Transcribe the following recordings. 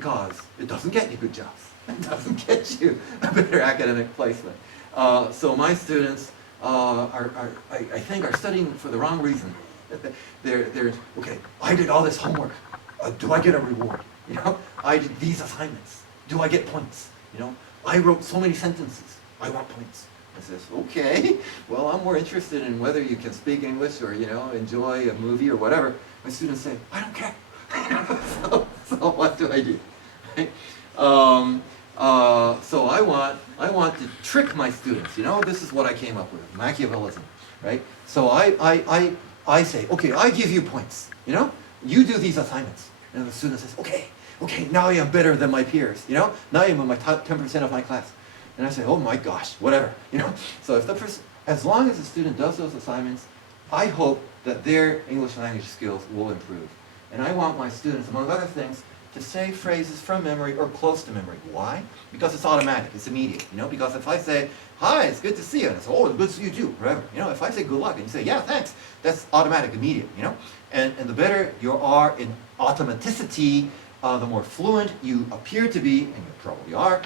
because it doesn't get you good jobs. It doesn't get you a better academic placement. So my students I think, are studying for the wrong reason. they're, okay, I did all this homework. Do I get a reward? You know, I did these assignments. Do I get points? You know, I wrote so many sentences. I want points. I says, okay, well, I'm more interested in whether you can speak English or, you know, enjoy a movie or whatever. My students say, I don't care. so what do I do? Right? So I want to trick my students. You know, this is what I came up with, Machiavellism, right? So I say, okay, I give you points. You know, you do these assignments, and the student says, okay, now I am better than my peers. You know, now I am in my top 10% of my class, and I say, oh my gosh, whatever. You know, so if the person, as long as the student does those assignments, I hope that their English language skills will improve, and I want my students, among other things, to say phrases from memory or close to memory. Why? Because it's automatic, it's immediate, you know, because if I say, hi, it's good to see you, and I say, oh, it's good to see you too, whatever. You know, if I say good luck and you say, yeah, thanks, that's automatic, immediate, you know. And the better you are in automaticity, the more fluent you appear to be, and you probably are,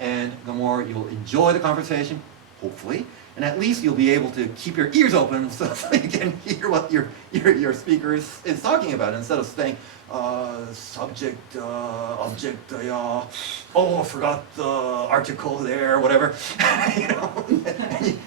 and the more you'll enjoy the conversation, hopefully, and at least you'll be able to keep your ears open so you can hear what your speaker is talking about, instead of saying, subject, object, oh, I forgot the article there, whatever. You know,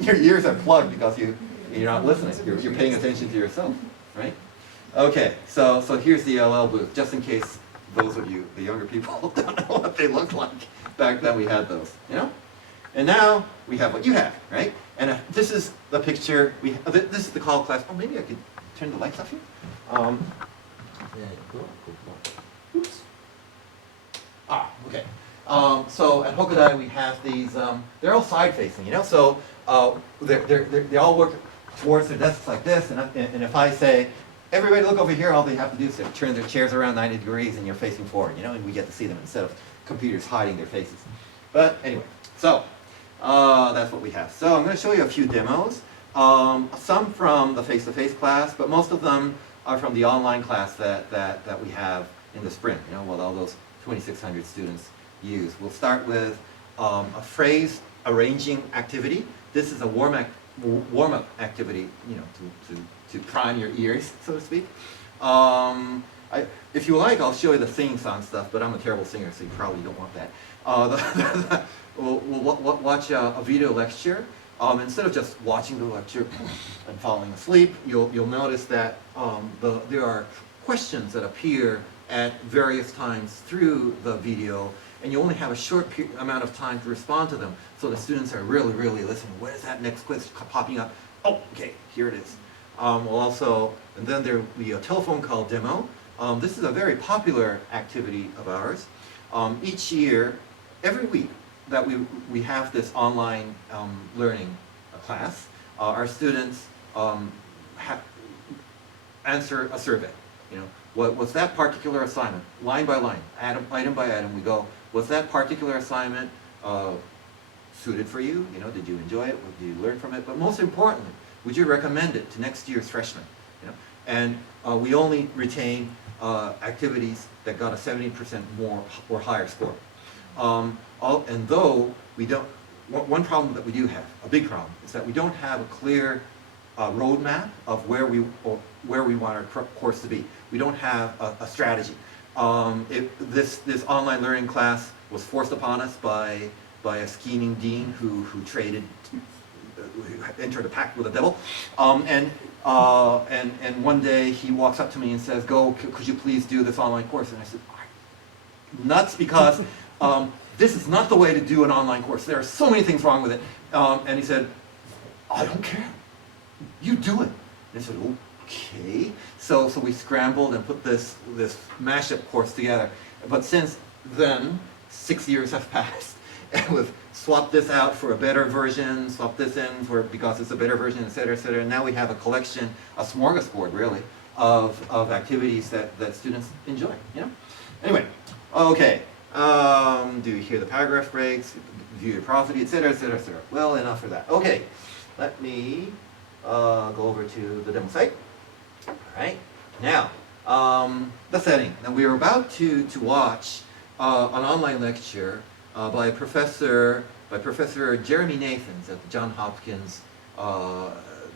your ears are plugged because you're not listening. You're paying attention to yourself, right? Okay, so here's the LL booth, just in case those of you, the younger people, don't know what they look like. Back then we had those, you know? And now we have what you have, right? And this is the picture, this is the call class. Oh, maybe I could turn the lights off here. Oops. Okay. So at Hokkaido we have these, they're all side facing, you know? So they all work towards their desks like this, and if I say, everybody look over here, all they have to do is turn their chairs around 90 degrees and you're facing forward, you know, and we get to see them instead of computers hiding their faces. But anyway, so that's what we have. So I'm going to show you a few demos, some from the face-to-face class, but most of them are from the online class that we have in the spring, you know, what all those 2,600 students use. We'll start with a phrase arranging activity. This is a warm-up activity, you know, to prime your ears, so to speak. If you like, I'll show you the singing song stuff, but I'm a terrible singer, so you probably don't want that. We'll watch a video lecture. Instead of just watching the lecture and falling asleep, you'll notice that there are questions that appear at various times through the video, and you only have a short amount of time to respond to them, so the students are really, really listening. Where's that next quiz popping up? Oh, okay, here it is. We'll also, and then there will be a telephone call demo. This is a very popular activity of ours. Each year, every week that we have this online learning class, our students answer a survey. You know, what's that particular assignment, line by line, item by item, we go, was that particular assignment suited for you? You know, did you enjoy it? What did you learn from it? But most importantly, would you recommend it to next year's freshmen? You know, and we only retain activities that got a 70% more or higher score. And though we don't, one problem that we do have, a big problem, is that we don't have a clear roadmap of where we want our course to be. We don't have a strategy. This online learning class was forced upon us by a scheming dean who traded, entered a pact with the devil, and one day he walks up to me and says, "Go, could you please do this online course?" And I said, "Nuts, because this is not the way to do an online course. There are so many things wrong with it." And he said, "I don't care. You do it." And I said, "Okay." So we scrambled and put this mashup course together. But since then, 6 years have passed. And we've swapped this out for a better version, swapped this in because it's a better version, et cetera, et cetera. And now we have a collection, a smorgasbord, really, of activities that students enjoy, you know? Anyway, okay. Do you hear the paragraph breaks, view your prosody, et cetera, et cetera, et cetera. Well, enough for that. Okay, let me go over to the demo site. All right, now, the setting. Now, we are about to watch an online lecture by Professor Jeremy Nathans at the Johns Hopkins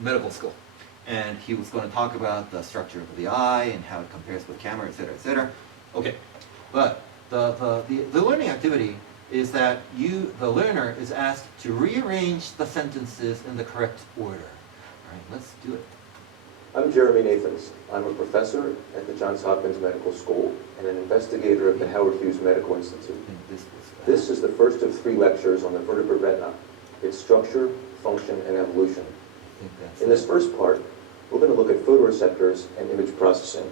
Medical School. And he was going to talk about the structure of the eye and how it compares with camera, et cetera, et cetera. Okay, but the learning activity is that the learner is asked to rearrange the sentences in the correct order. All right, let's do it. I'm Jeremy Nathans. I'm a professor at the Johns Hopkins Medical School and an investigator at the Howard Hughes Medical Institute. This is the first of 3 lectures on the vertebrate retina, its structure, function, and evolution. In this first part, we're going to look at photoreceptors and image processing.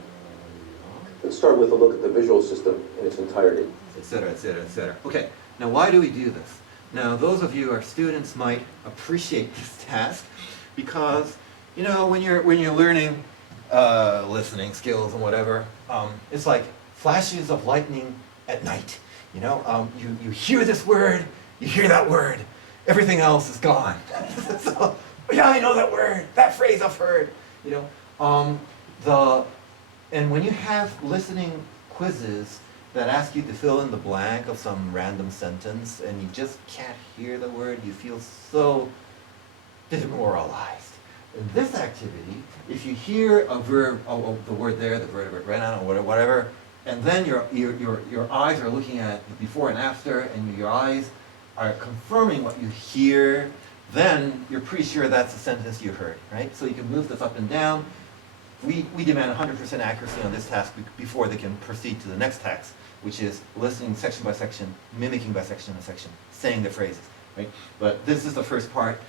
Let's start with a look at the visual system in its entirety. Et cetera, et cetera, et cetera. Okay, now why do we do this? Now, those of you who are students might appreciate this task because, you know, when you're learning listening skills and whatever, it's like flashes of lightning at night. You know, you hear this word, you hear that word, everything else is gone. So, yeah, I know that word, that phrase I've heard. You know, and when you have listening quizzes that ask you to fill in the blank of some random sentence and you just can't hear the word, you feel so demoralized. In this activity, if you hear a verb, the word there, the vertebrate retina, or whatever, and then your eyes are looking at the before and after, and your eyes are confirming what you hear, then you're pretty sure that's the sentence you heard, right? So you can move this up and down. We demand 100% accuracy on this task before they can proceed to the next task, which is listening section by section, mimicking by section by section, saying the phrases, right? But this is the first part.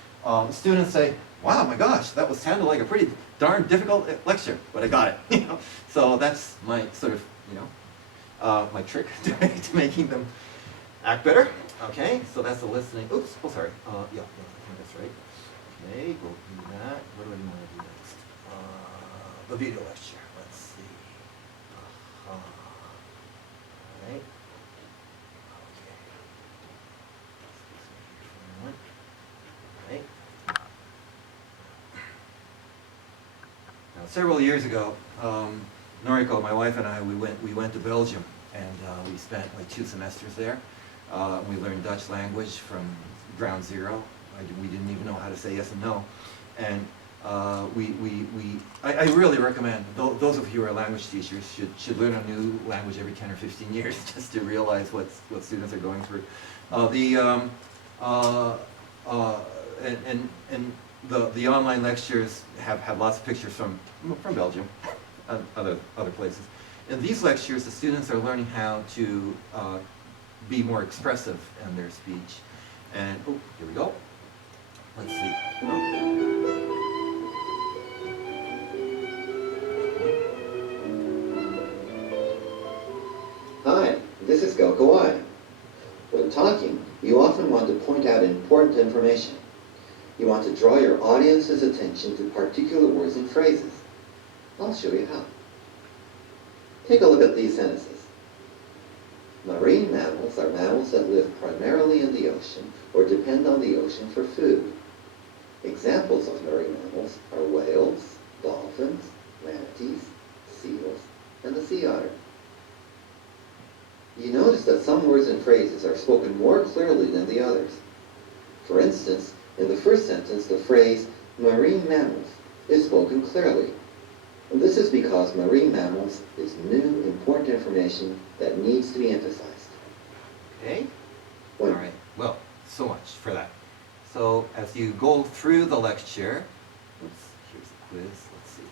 Students say, wow, my gosh, that sounded like a pretty darn difficult lecture, but I got it. You know? So that's my sort of, you know, my trick to making them act better. Okay, so that's the listening. Oops, oh sorry. Yeah, I think that's right. Okay, go do that. What do I want to do next? The video lecture. Let's see. All right. Okay. All right. Now, several years ago, Noriko, my wife, and I, we went to Belgium, and we spent like 2 semesters there. We learned Dutch language from ground zero. We didn't even know how to say yes and no. And I really recommend, those of you who are language teachers should learn a new language every 10 or 15 years just to realize what students are going through. The online lectures have lots of pictures from Belgium and other places. In these lectures, the students are learning how to be more expressive in their speech. And, oh, here we go. Let's see. Hi, this is Goh Kawai. When talking, you often want to point out important information. You want to draw your audience's attention to particular words and phrases. I'll show you how. Take a look at these sentences. Marine mammals are mammals that live primarily in the ocean or depend on the ocean for food. Examples of marine mammals are whales, dolphins, manatees, seals, and the sea otter. You notice that some words and phrases are spoken more clearly than the others. For instance, in the first sentence, the phrase marine mammals is spoken clearly. And this is because marine mammals is new, important information that needs to be emphasized. Okay? All right. Well, so much for that. So as you go through the lecture, here's the quiz. Let's see.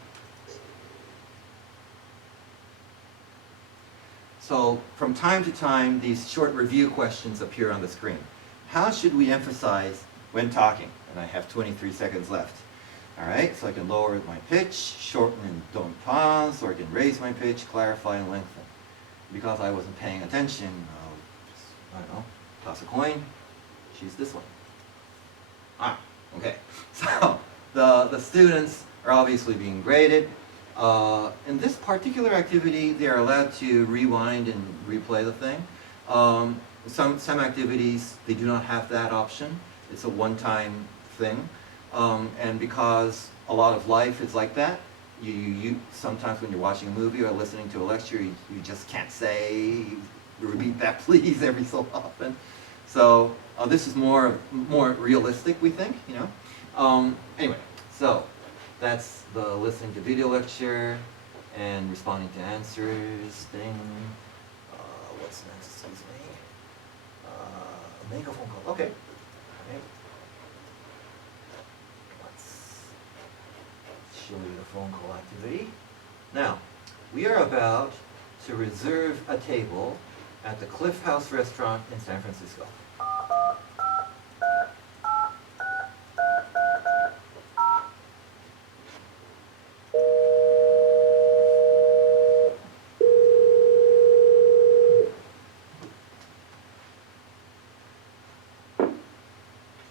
So from time to time, these short review questions appear on the screen. How should we emphasize when talking? And I have 23 seconds left. All right, so I can lower my pitch, shorten and don't pause, or I can raise my pitch, clarify and lengthen. Because I wasn't paying attention, I'll just, I don't know, toss a coin, choose this one. Ah, okay. So the students are obviously being graded. In this particular activity, they are allowed to rewind and replay the thing. Some activities, they do not have that option. It's a one-time thing. And because a lot of life is like that, you sometimes when you're watching a movie or listening to a lecture, you just can't say repeat that please every so often. So this is more realistic, we think, you know. Anyway, so that's the listening to video lecture and responding to answers thing. What's next? Excuse me. Make a phone call. Okay. Okay. Let's show you the phone call activity. Now, we are about to reserve a table at the Cliff House restaurant in San Francisco.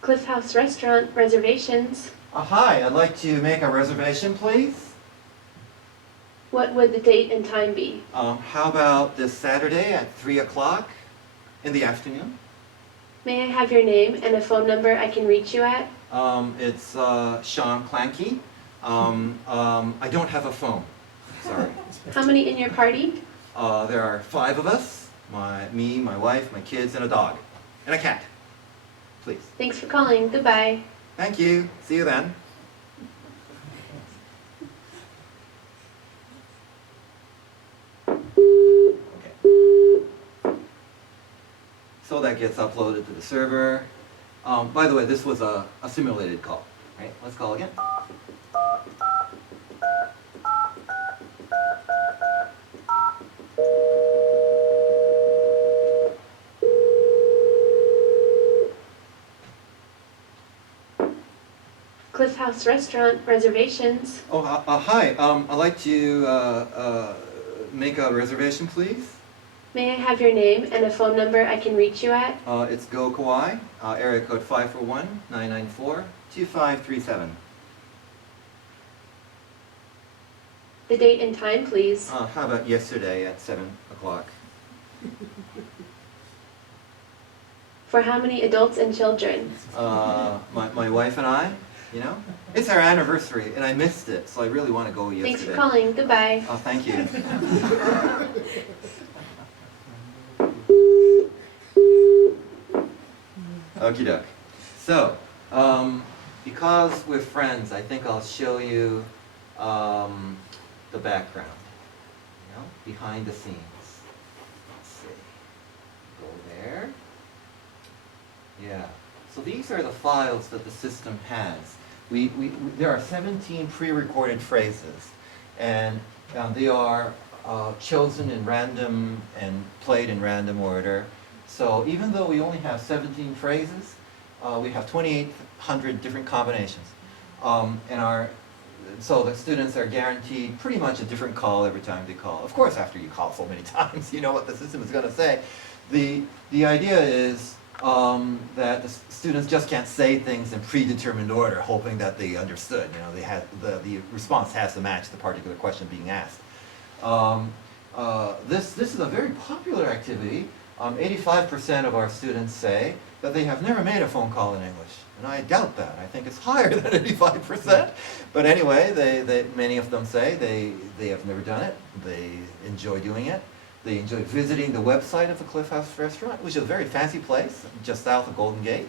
Cliff House Restaurant, reservations. Hi, I'd like to make a reservation, please. What would the date and time be? How about this Saturday at 3 o'clock in the afternoon? May I have your name and a phone number I can reach you at? It's Shawn Clankie. I don't have a phone. Sorry. How many in your party? There are 5 of us. Me, my wife, my kids, and a dog. And a cat. Please. Thanks for calling. Goodbye. Thank you. See you then. So that gets uploaded to the server. By the way, this was a simulated call. Right? Let's call again. Cliff House Restaurant, reservations. Oh, hi. I'd like to make a reservation, please. May I have your name and a phone number I can reach you at? It's Goh Kawai, area code 541-994-2537. The date and time, please. How about yesterday at 7 o'clock? For how many adults and children? My wife and I, you know? It's our anniversary, and I missed it, so I really want to go yesterday. Thanks for calling. Goodbye. Oh, thank you. Okie doke. So, because we're friends, I think I'll show you the background, you know, behind the scenes. Let's see. Go there. Yeah. So these are the files that the system has. There are 17 pre-recorded phrases, and they are chosen in random and played in random order. So even though we only have 17 phrases, we have 2,800 different combinations. So the students are guaranteed pretty much a different call every time they call. Of course, after you call so many times, you know what the system is going to say. The idea is that the students just can't say things in predetermined order, hoping that they understood. You know, the response has to match the particular question being asked. This is a very popular activity. 85% of our students say that they have never made a phone call in English. And I doubt that. I think it's higher than 85%. But anyway, many of them say they have never done it. They enjoy doing it. They enjoy visiting the website of the Cliff House restaurant, which is a very fancy place just south of Golden Gate.